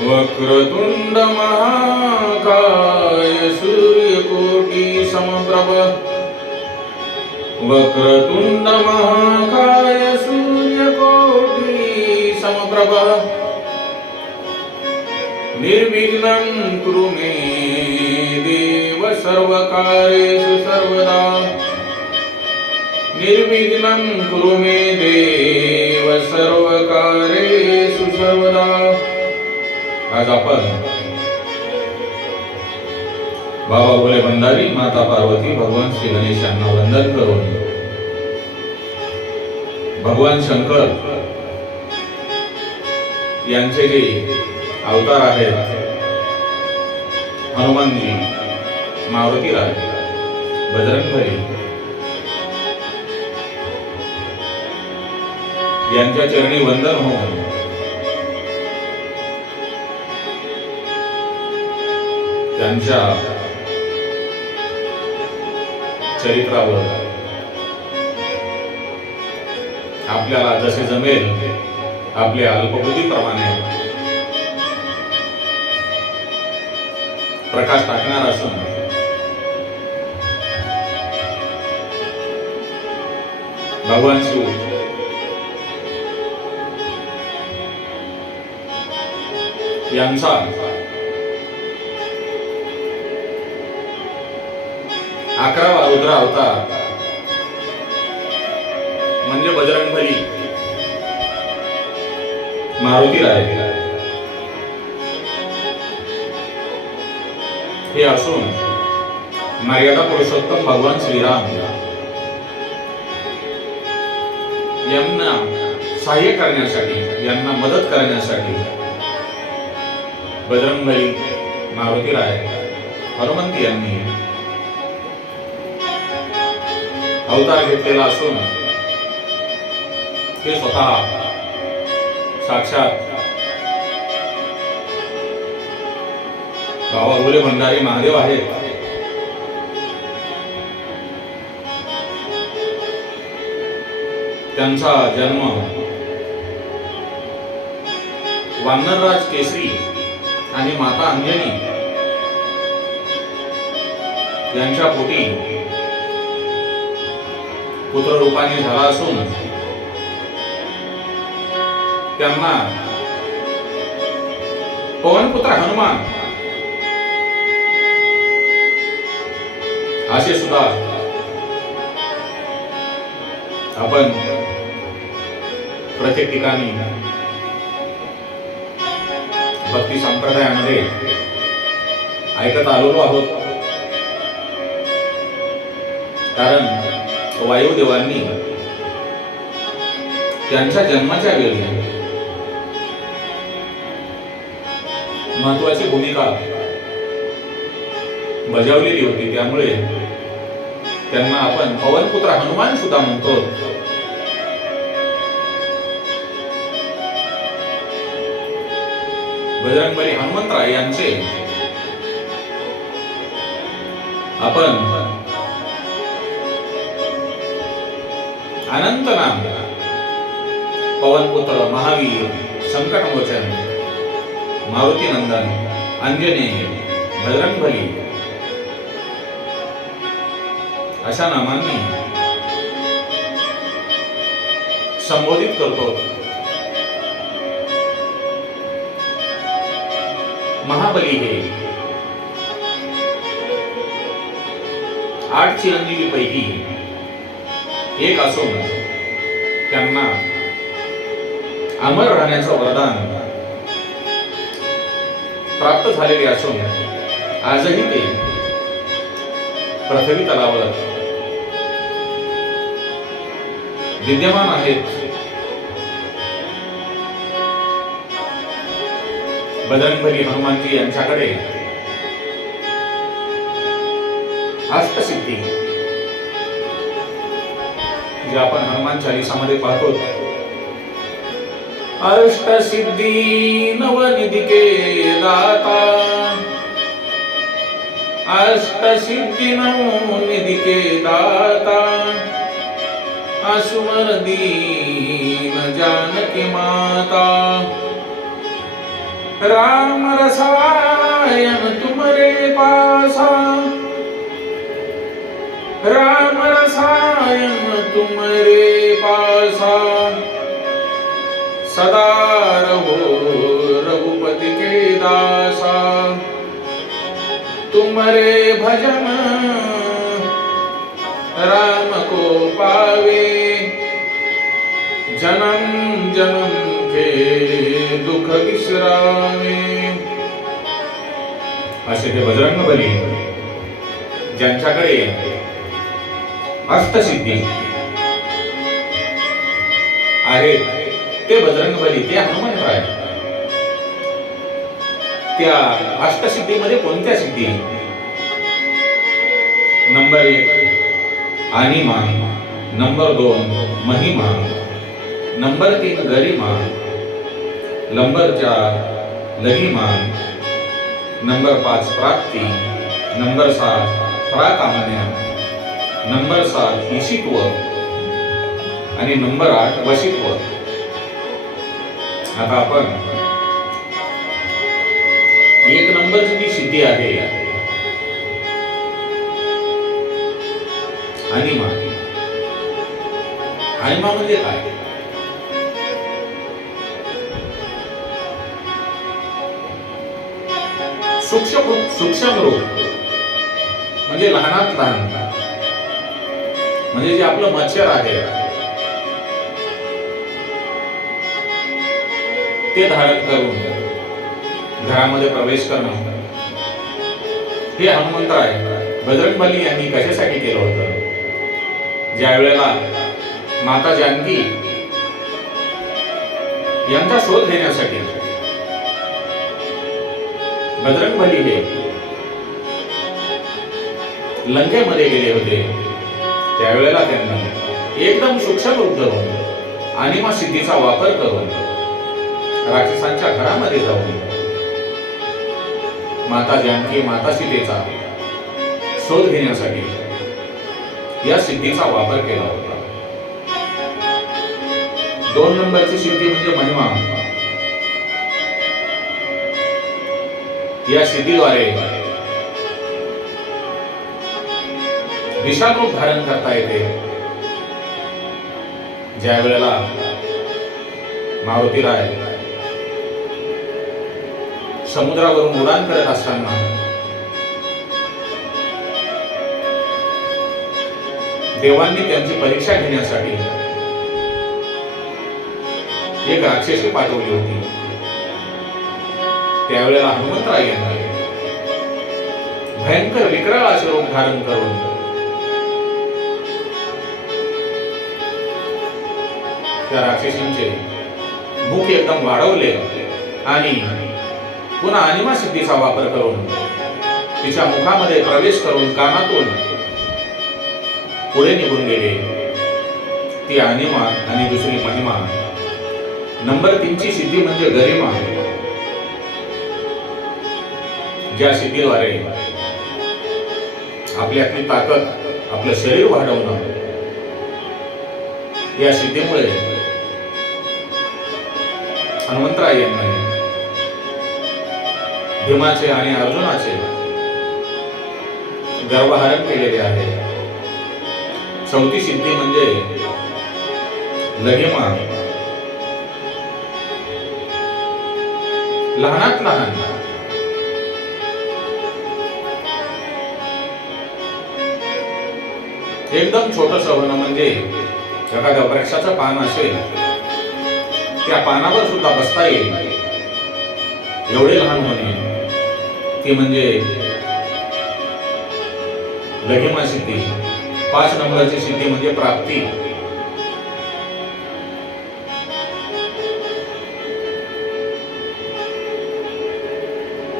वक्रतुंड महाकाय सूर्यकोटी समप्रभ। वक्रतुंड महाकाय सूर्यकोटी समप्रभ। निर्विघ्नं कुरु मे देव सर्वकारेषु सर्वदा। निर्विघ्नं कुरु मे देव सर्वकारेषु सर्वदा। आज आपण बाबा भोले भंडारी माता पार्वती भगवान श्री गणेश यांना वंदन करून भगवान शंकर यांचे जे अवतार आहेत हनुमानजी मारुती राय बजरंगबली यांच्या चरणी वंदन होऊन त्यांच्या चरित्रावर आपल्याला जसे जमेल आपल्या अल्पबुद्धीप्रमाणे प्रकाश टाकणार असून भगवान शिव यांचा अकरावा रुद्र अवतार म्हणजे बजरंगबली मारुती राय. हे असून मर्यादा पुरुषोत्तम भगवान श्रीराम. यांना सहाय्य करण्यासाठी यांना मदत करण्यासाठी बजरंगबली मारुती राय हनुमंत यांनी अवतार घेतलेला असून ते स्वतः साक्षात बाबा भोले भंडारी महादेव आहेत. त्यांचा जन्म वानरराज केसरी आणि माता अंजनी यांच्या पोटी पुत्र रूपाने झाला असून त्यांना पवनपुत्र हनुमान असे सुद्धा आपण प्रत्येक ठिकाणी भक्ती संप्रदायामध्ये ऐकत आलेलो आहोत. कारण वायुदेवांनी त्यांच्या जन्माच्या वेळी महत्वाची भूमिका बजावलेली होती. त्यामुळे त्यांना आपण पवनपुत्र हनुमान सुद्धा म्हणतो. बजरंगबली हनुमंतराय यांचे आपण अनंत नाम पवनपुत्र महावीर संकटमोचन मारुती नंदन अंजनेय बजरंगबली. अशा नामांनी संबोधित करतो. महाबली हे आठ चिरंजीवी पैकी एक असून त्यांना अमर राहण्याचं वरदान प्राप्त झालेले असून आजही ते पृथ्वी तलावर विद्यमान आहेत. बजरंगबली हनुमानजी यांच्याकडे अष्टसिद्धी जे आपण हनुमान चालिसामध्ये पाहतो. अष्टसिद्धी नवनिधी के दाता. अष्टसिद्धी नवनिधी के दाता. असुमर दीन जानकी माता. राम रसवा सदा रहो रघुपति के दासा। तुम्हारे भजन राम को पावे। जन्म जन्म के दुख विश्रामे असे ते बजरंग बली ज्यांच्याकडे अष्टसिद्धी आहेत. ते बजरंग बली ते हनुमंतराय त्या अष्टसिद्धीमध्ये कोणत्या सिद्धी? नंबर एक अनिमा नंबर दोन महिमा. नंबर तीन गरिमा. नंबर चार लहिमान नंबर पाच प्राप्ती. नंबर सात प्राकामन्या. नंबर सात ईशित्व. आणि नंबर आठ वशित्व. आता आपण एक नंबरची जी सिद्धी आहे अनिमा अनिमा म्हणजे काय? सूक्ष्म सूक्ष्म रोग. म्हणजे लहानात लहान म्हणजे जे आपलं मच्छर आहे ते धारण करून घरामध्ये प्रवेश करणं हे हनुमंत आहे. बजरंगबली यांनी कशासाठी केलं होतं? ज्या वेळेला माता जानकी यांचा शोध घेण्यासाठी. बजरंगबली हे लंकेमध्ये गेले होते. त्यावेळेला त्यांना एकदम सूक्ष्म रूप धरून आणि सिद्धीचा वापर करून राक्षसांच्या घरामध्ये जाऊन माता जानकी माता सीतेचा शोध घेण्यासाठी या सिद्धीचा वापर केला होता. दोन नंबरची सिद्धी म्हणजे महिमा. या सिद्धीद्वारे विशाल धारण करता येते. ज्या वेळेला मारुती राय समुद्रावरून उडान करत असताना. देवांनी त्यांची परीक्षा घेण्यासाठी एक राक्षसी पाठवली होती. त्यावेळेला हनुमंतराय यांना भयंकर विकराळ असे रूप धारण करून. त्या राक्षसींचे भूक एकदम वाढवले आणि पुन्हा अनिमा सिद्धीचा वापर करून तिच्या मुखामध्ये प्रवेश करून कानातून पुढे निघून गेले. ती अनिमा आणि दुसरी महिमा. नंबर तीनची सिद्धी म्हणजे गरिमा ज्या सिद्धीद्वारे आपली आपली ताकद आपलं शरीर वाढवणं या सिद्धीमुळे हनुमंतराय यांनी भीमाचे आणि अर्जुनाचे गर्वहरण केलेले आहे. चौथी सिद्धी म्हणजे लघिमा. लहानात लहान. एकदम छोटस होणं म्हणजे एखाद्या वृक्षाचं पान असेल त्या पानावर सुद्धा बसता येईल. एवढे लहान होणे. ती म्हणजे लघिमा सिद्धी. पाच नंबरची सिद्धी म्हणजे प्राप्ती.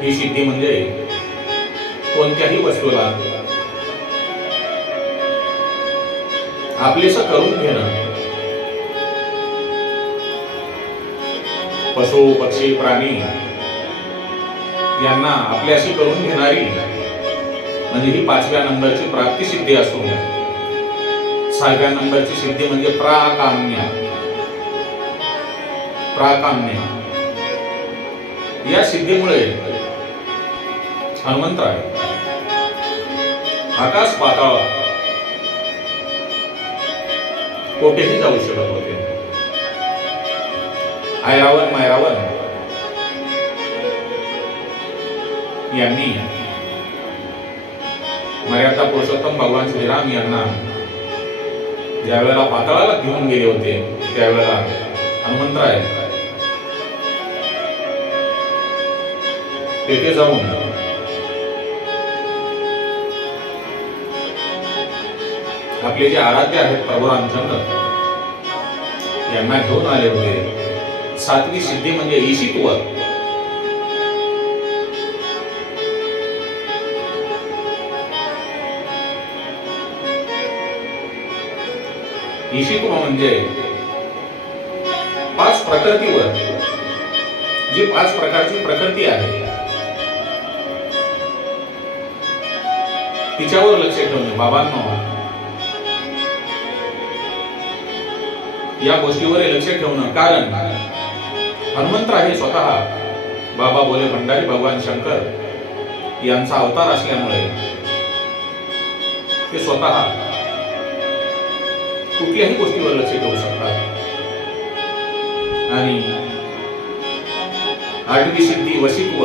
ही सिद्धी म्हणजे कोणत्याही वस्तूला आपलेस करून घेणं. पशु पक्षी प्राणी यांना आपल्याशी करून घेणारी म्हणजे ही पाचव्या नंबरची प्राप्ती सिद्धी असून सहाव्या नंबरची सिद्धी म्हणजे प्राकाम्य. प्राकाम्य. या सिद्धीमुळे हनुमंतराय आकाश पाताळ कोठेही जाऊ शकत होते. आयरावण मायरावण यांनी मर्यादा पुरुषोत्तम भगवान श्रीराम यांना ज्यावेळेला पाताळाला घेऊन गेले होते त्यावेळेला हनुमंतराय तेथे जाऊन आपले जे आराध्य आहेत प्रभू रामचंद्र यांना घेऊन आले होते. सातवी सिद्धी म्हणजे ईशित्व निशित्व म्हणजे पाच प्रकृतीवर जी पाच प्रकारची प्रकृती आहे. तिच्यावर लक्ष ठेवणे बाबांनो या गोष्टीवर लक्ष ठेवणं कारण हनुमंतराय हे स्वतः. बाबा बोले भंडारी भगवान शंकर यांचा अवतार असल्यामुळे ते स्वतः कुठल्याही गोष्टीवर लक्ष ठेवू शकतात आणि आठवी सिद्धी वशित्व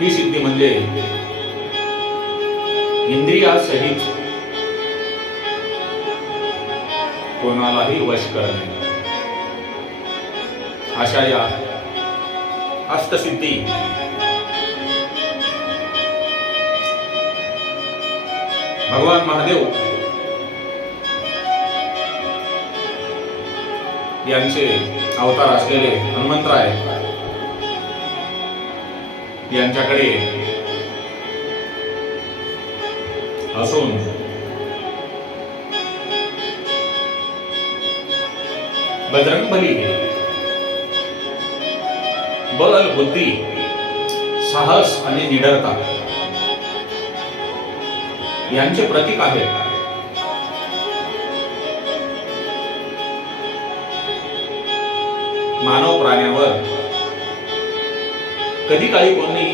ही सिद्धी म्हणजे इंद्रियासहित कोणालाही वश करणे. अशा या अष्टसिद्धी भगवान महादेव यांचे अवतार असलेले हनुमंतराय यांच्याकडे असून बजरंग बली बल बुद्धी साहस आणि निडरता यांचे प्रतीक आहे मानव प्राण्यावर कधी काळी कोणी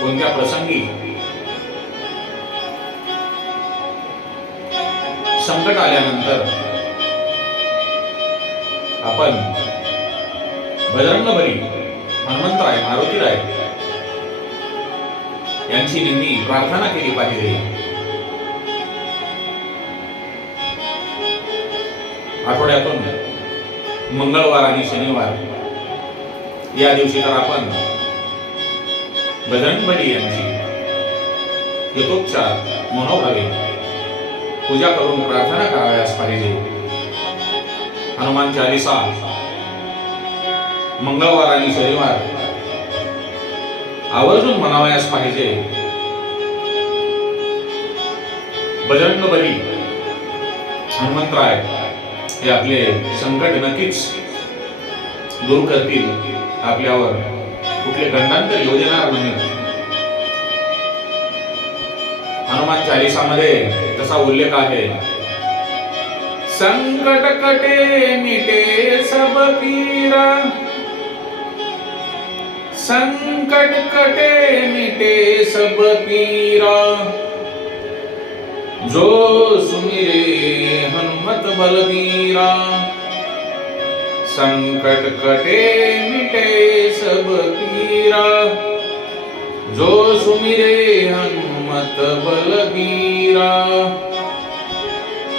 कोणत्या प्रसंगी संकट आल्यानंतर आपण भजरंगबाई हनुमंत राय हनुमंतराय मारुतीराय यांची नेहमी प्रार्थना केली पाहिजे. आठवड्यातून मंगळवार आणि शनिवार या दिवशी तर आपण बजरंगबली यांची यथोपचार मनोभावे पूजा करून प्रार्थना करावयास पाहिजे. हनुमान चालिसा मंगळवार आणि शनिवार आवर्जून म्हणावयास पाहिजे. बजरंग बली हनुमंतराय हे आपले संकट नक्कीच दूर करतील आपल्यावर कुठले गंडांतर योजना नाही. हनुमान चालिसामध्ये तसा उल्लेख आहे. संकट कटे मिटे सब पीरा संकट कटे मिटे सब पीरा। जो सुमिरे हनुमत बलबीरा संकट कटे मिटे सब पीरा। जो सुमिरे हनुमत बलबीरा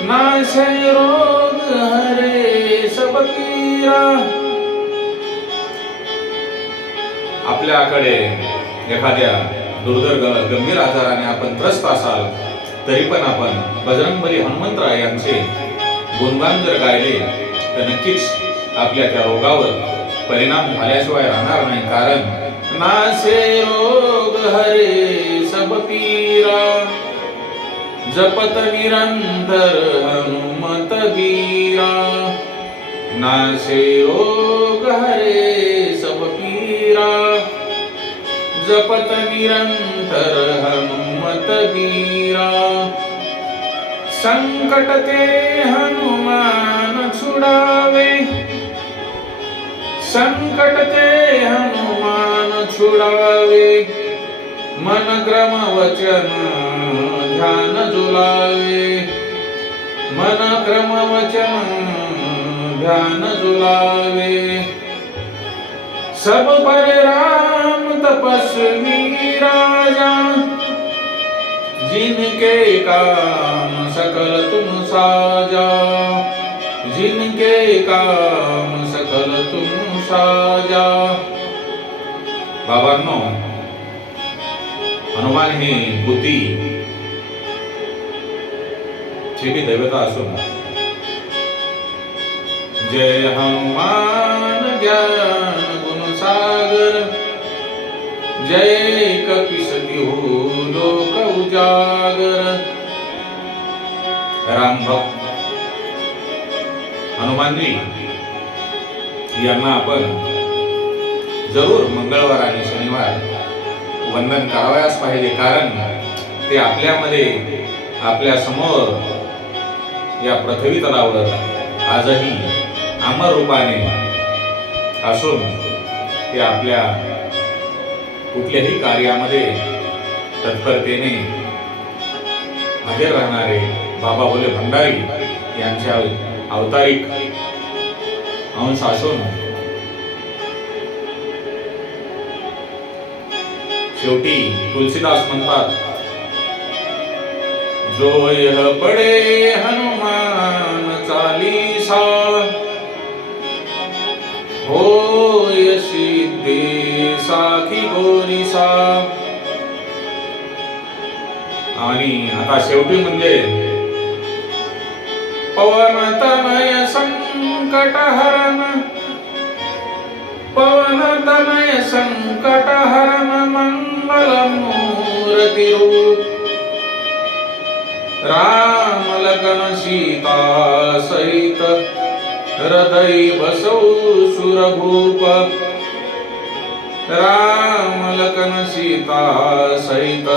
नाशय रोग हरे सब पीरा। आपल्याकडे एखाद्या दुर्धर गंभीर आजाराने आपण त्रस्त असाल तरी पण आपण बजरंगबली हनुमंतराय यांचे गुणगान जर गायले तर नक्कीच आपल्या त्या रोगावर परिणाम झाल्याशिवाय राहणार नाही. कारण नासे रोग हरे सब पीरा जपत निरंतर हनुमत वीरा. नासे रोग हरे सब पीरा. जपत निरंतर हनुमत वीरा। संकट ते हनुमान छुडावे। संकट ते हनुमान छुडावे। मन क्रम वचन ध्यान जुलावे। मन क्रम वचन ध्यान जुलावे। सब पर राम तपस्वी राजा, जिनके काम सकल तुम साजा, जिनके काम सकल तुम साजा। बाबांनो हनुमान ही बुद्धी। ची बी दैवता असून जय हनुमान ज्ञान गुण सागर। जय कपिसती हो लोक उजागर। राम भक्त। हनुमानजी यांना आपण जरूर मंगळवार आणि शनिवार वंदन करावयास पाहिजे कारण ते आपल्यामध्ये आपल्यासमोर या पृथ्वी तलावर आजही अमर रूपाने असून ते आपल्या कुठल्याही कार्यामध्ये तत्परतेने हजर राहणारे बाबा बोले भंडारी यांच्या अवतारिक अंश असून शेवटी तुलसीदास म्हणतात जो यह पडे हनु होय सिद्धे साखी गोरीसा आणि आता शेवटी म्हणजे पवन तनय संकट हरण पवन तनय संकट हरण मंगल मूर्ती राम लखन सीता सहित हृदय बसौ सुरभूप। राम लखन सीता सहित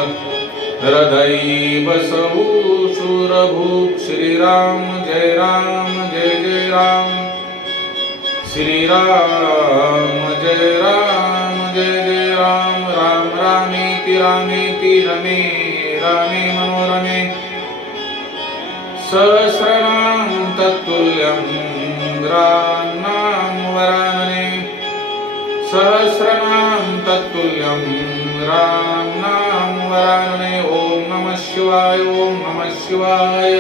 हृदय बसौ सुरभूप। श्री राम जय राम जय जय राम। श्री राम जय राम जय जय राम। राम रामेति रामेति रमे रामे मनोरमे। सहस्रनाम तत्तुल्यं राम वरानने सहस्रनां तत्तुल्यं राम नाम वरानने ॐ नमः शिवाय ॐ नमः शिवाय।